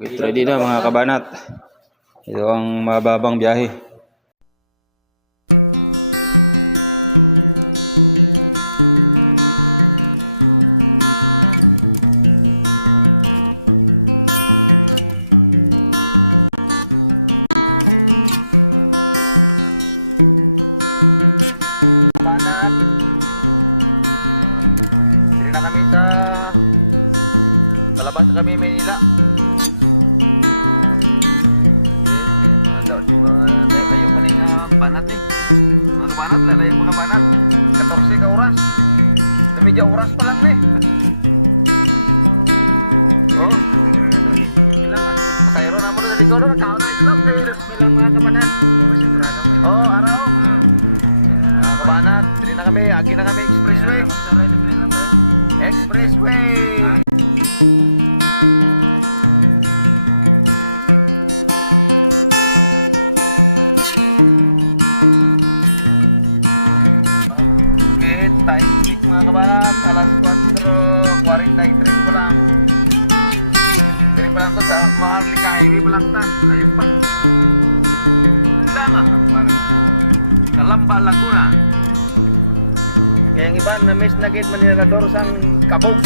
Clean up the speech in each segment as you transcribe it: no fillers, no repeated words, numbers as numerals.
Get ready na mga kabanat. Ito ang mababang biyahe. Kabanat. Dili na kami sa palabas na kami Maynila. Layo pa rin banat eh. Mga banat, layo mga banat. 14 ka oras. Namidya oras pa lang eh. Oh. Ilang ah. Pasayro na mo na sa likod. Nakaon na itlog. Ilang mga kabanat. Oh, araw. Mga kabanat, dili na kami. Agi na kami expressway. Expressway. Time check mga kabanat, alas 4:43 pa lang. Dili pa lang to sa Maharlika Highway pa lang ta. Layo pa. Lang ah. Kalamba, Laguna. Kaya ang iba na miss na gate Manilador sang kabog.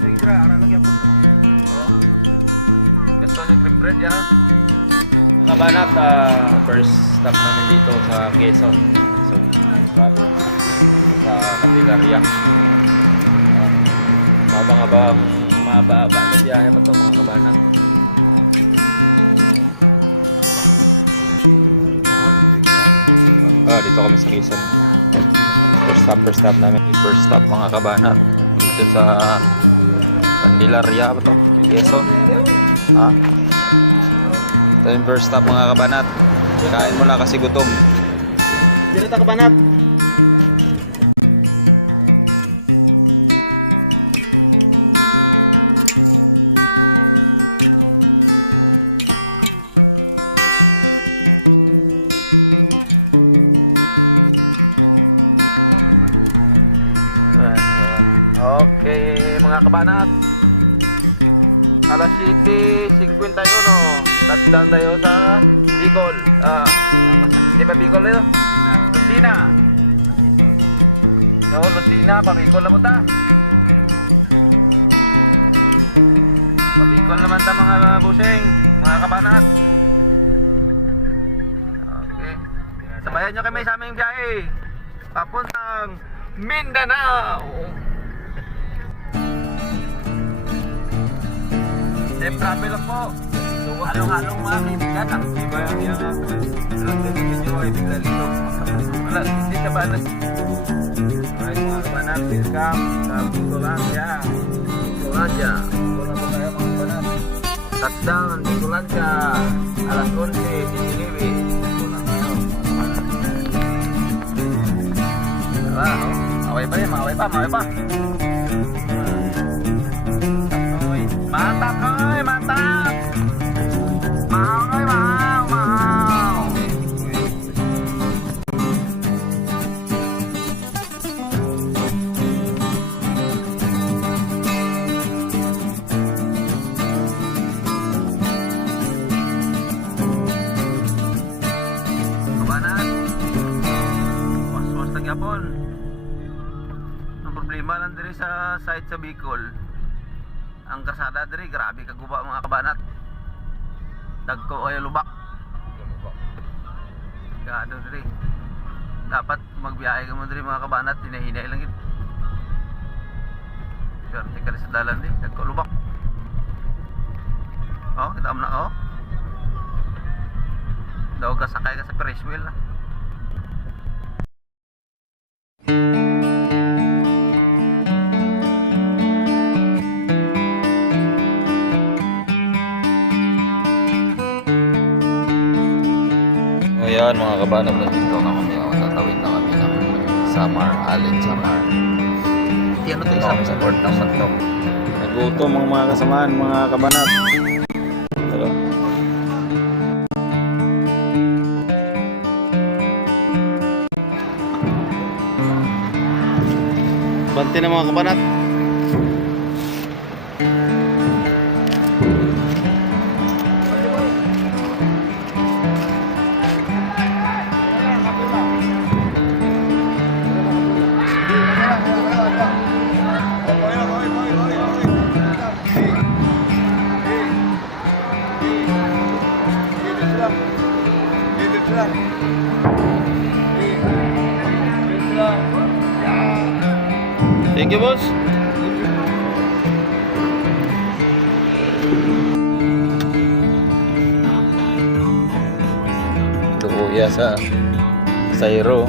Tigra, ara lang yapon. Oh. Gusto ni cream bread yan ah. Kabanat, first stop namin dito sa Quezon. So, sa Candelaria. Mabang-abang mababa na biyahe pa ito mga kabanat. Dito kami sa Quezon. First stop namin. First stop mga kabanat. Dito sa Candelaria pa ito. Quezon. Ito yung first stop mga kabanat. Kain muna kasi gutom. Dito ta kabanat. Okay mga kabanat, alas 7:51, touchdown tayo sa Bicol. Hindi pa Bicol ito? Lucena. No, Lucena, pa Bicol na punta. Pa Bicol naman ta mga busing, mga kabanat. Okay. Sabayan nyo kami sa aming biyahe papuntang Mindanao. Safe travel lang po. Halong-halong mga kaibigan. Ang iba yung video ay bigla dito. Wala, hindi sa balas. Alright mga kabanat, welcome sa Bicolandia. Bicolandia. Wala po tayo mga kabanat. Touchdown, Bicolandia. Alas 11, Siniliwi. Wala tayo mga kabanat. Wala, away pa rin, away pa. Mantap koy, mantap. Mau koy, mau. Kabanat. Was-was tagyapon. Ang problema lang diri sa site sa Bicol. Ang kasada diri grabe kaguba mga kabanat. Dagko ay lubak. Gaano diri. Dapat magbiyahe ka mo diri mga kabanat, hinahinay lang gid. Pero tika sa dalan ni, dagko lubak. Oh, kita mo na oh. Daw ka sakay ka sa Ferris wheel ah. Ayan mga kabanat, dito na kami. Tatawid na kami ng Samar, Alin Samar. Ano to Kami sa port ng Matlog. Nagutom ang mga kasamaan mga kabanat. Hello. Bante ng mga kabanat. Thank you, boss. Luya sa Sairo.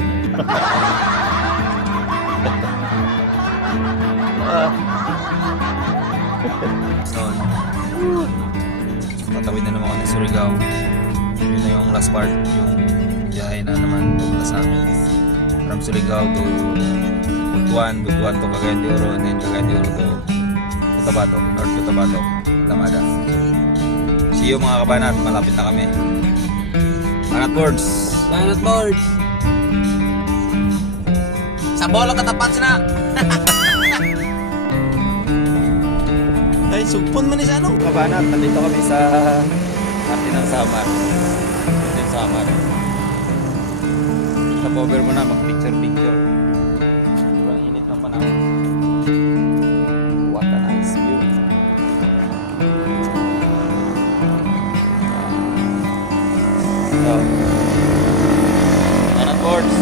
Tatawid na naman ako ng Surigao. Yun na yung last part, yung biyahe na naman pupunta sa amin from Surigao to Butuan to Cagayan de Oro, and then Cagayan de Oro to Cotabato, North Cotabato, Lamada. See you mga kabanat, malapit na kami. Banat Boards! Banat Boards! Sa bolo katapat na! Ay, sugpon man ni sa ano? Kabanat, nandito kami sa atin ng Samar. Ito yung Samar. Sa cover mo na, mag-picture. Sobrang init ng panahon. What a nice view. So, Banat Boards.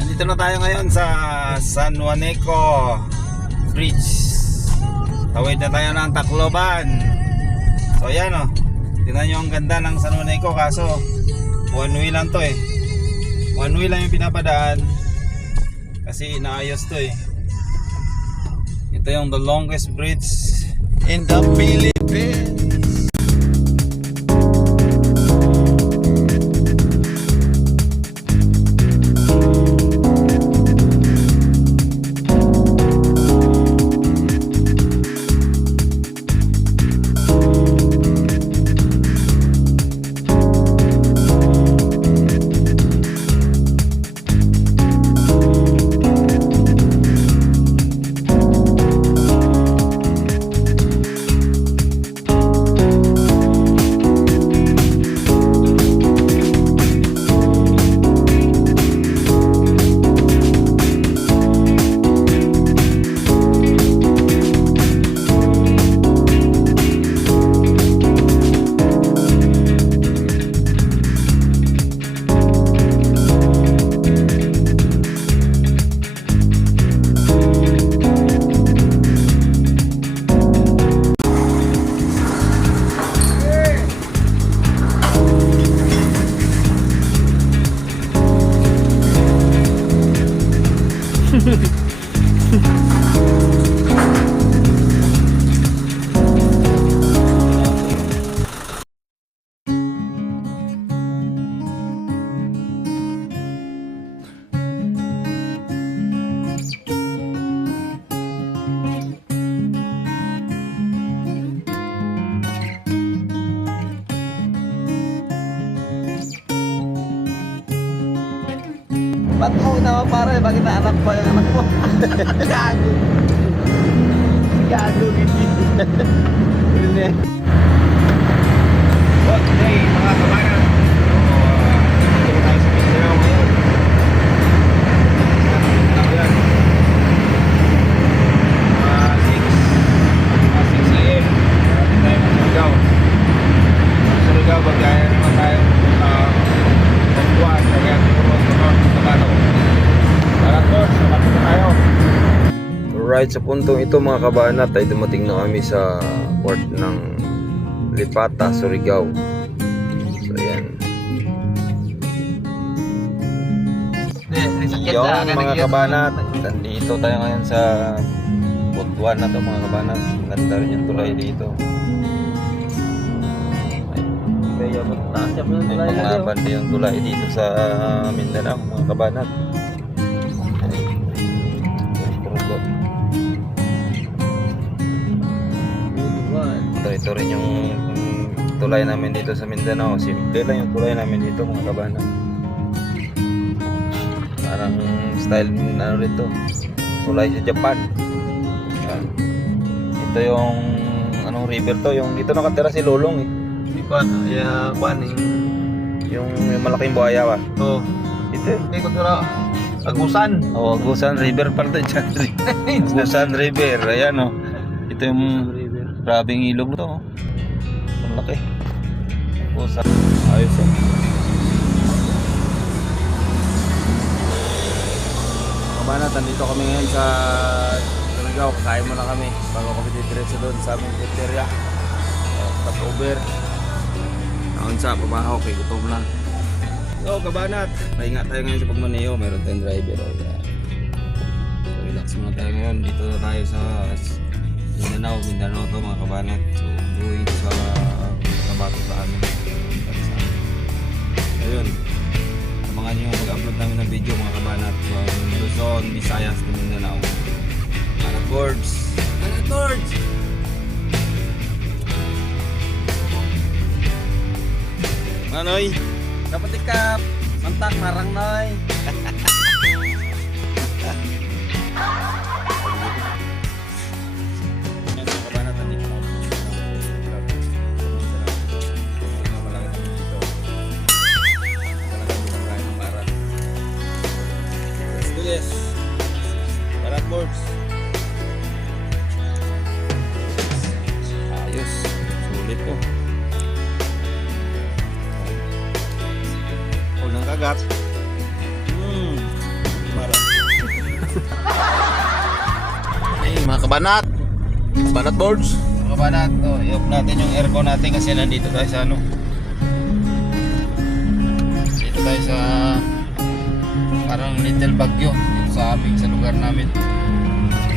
Nandito na tayo ngayon sa San Juaneco Bridge. Tawid na tayo ng Tacloban. So yan o. Tingnan nyo ang ganda ng San Juaneco, kaso one way lang to eh. One way lang yung pinapadaan kasi inaayos to eh. Ito yung the longest bridge in the Philippines. Ba't mo naman pare? Bakit na anak pa yung anak mo? Gago! Gago, hindi. Good day mga kabayan. Dito tayo sa Mindanao ngayon. Yan. 6 AM. Marami tayo ng Surigao. Bagaya naman tayo Butuan, Cagayan de Oro, North Cotabato. Banat Boards, malapit na tayo. Alright, sa puntong ito mga kabanat ay dumating na kami sa port ng Lipata, Surigao. So ayan. Yung mga kabanat, nandito tayo ngayon sa Butuan na to mga kabanat. Ganda rin yung tulay dito. May panglaban din yung tulay dito sa Mindanao mga kabanat. Ito rin yung tulay namin dito sa Mindanao. Simple lang yung tulay namin dito mga kabanat. Parang style ano rito, tulay sa Japan. Yan. Ito yung anong river to, yung dito nakatira si Lulong eh. Di ba? Yung malaking buhaya ba? Oo. Ito. Hindi ko tura. Agusan. Oh, Agusan River pala to dyan. Agusan River, ayan oh. Ito yung grabing ilog to oh. Ang laki. Agusan. Ayos eh. Kabanat, nandito kami ngayon sa Surigao. Kakain muna kami bago kami didiretso doon sa aming pizzeria. Stop over. Naon sa pabaho, okay, gutom lang. So, kabanat, pahinga tayo ngayon sa pagmaneho. Meron tayong driver. Oh, yeah. So, relax muna tayo ngayon. Dito na tayo sa Mindanao to mga kabanat. So, going sa Tabato sa amin. Ayun. Abangan nyo yung mag-upload namin ng video mga kabanat. So, Luzon, Visayas, Mindanao. Banat Boards! Banat Boards! Manoy! Dapat ikap. Mantak, marang noy. Let's do this! Banat Boards! Ayos! Sulit po! Unang kagat. Marang. Ay, mga kabanat. Banat Boards. Mga kabanat, i-off natin yung aircon natin kasi nandito tayo sa ano. Dito tayo sa parang little bagyo dito sa aming sa lugar namin.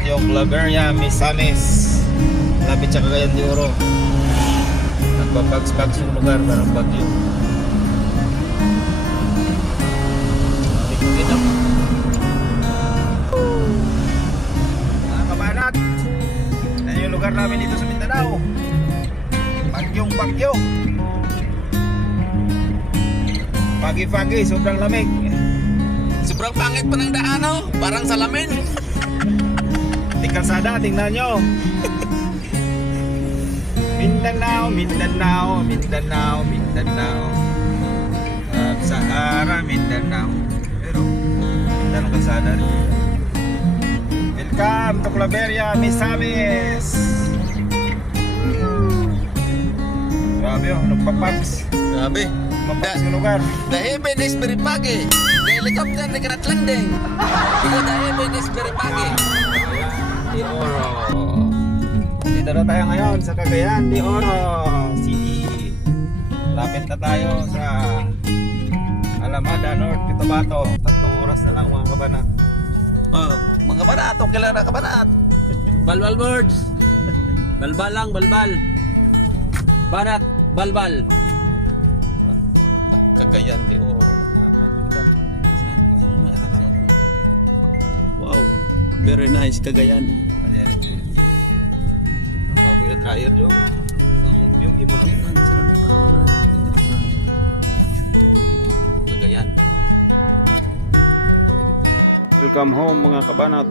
Yung Claveria, Misamis, lapit sa Cagayan de Oro. Nagbabags-bags yung lugar, parang bagyo. Mga kabanat, yan yung lugar namin dito sa Mindanao. Bagyong bagyo. Pagi-pagi, sobrang lamig. Sobrang pangit pa ng daan, oh. Parang salamin. Di kalsada, tingnan nyo. Mindanao, Mindanao, Mindanao, Mindanao. Sahara, Mindanao. Pero, Mindanao kalsada rin. Welcome to Claveria, Misamis. Grabe oh, nagpapags. Grabe. Mapags yung lugar. The heaven is very foggy. The helicopter nagkarat landing. Because the heaven is very foggy. De Oro. Dito na tayo ngayon sa Cagayan de Oro City. Lapit na tayo sa Alamada North, Cotabato. 3 oras na lang mga kabanat. Oh, mga banat, okay lang na kabanat. Balbal Boards. Balbal lang, balbal. Banat, balbal. Cagayan de Oro. Wow, very nice Cagayan. Ang mga dryer dyan. Ang view, gimana? Cagayan. Welcome home mga kabanat.